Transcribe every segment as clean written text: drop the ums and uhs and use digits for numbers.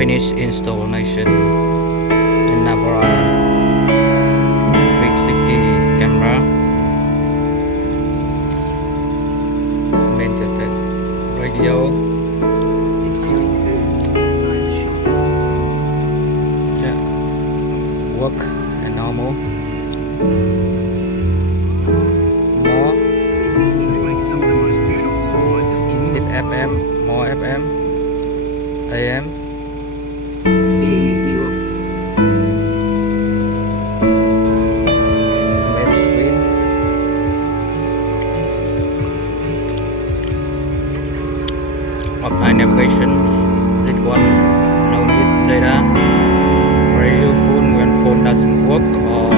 finish installation in Navara 360 camera. Cemented radio. Yeah, work and normal. More hit FM, more FM, AM. Main screen. Offline navigation. Z1. No need data. Radio phone when phone doesn't work, or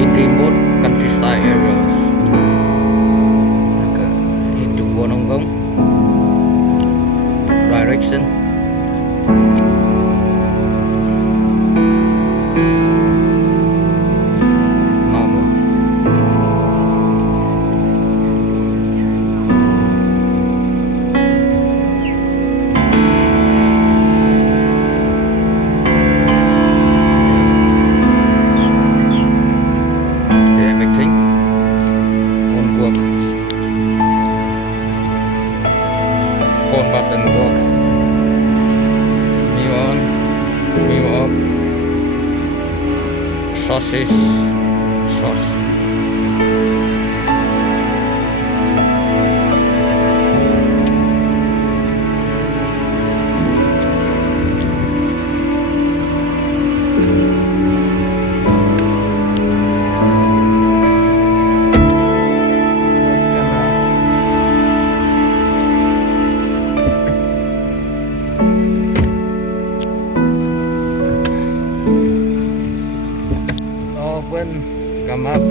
in remote countryside areas. Hit to Wollongong. Direction. Normal. Everything won't work. Phone button work. Mute on, mute off. Sources, source. Open, come up.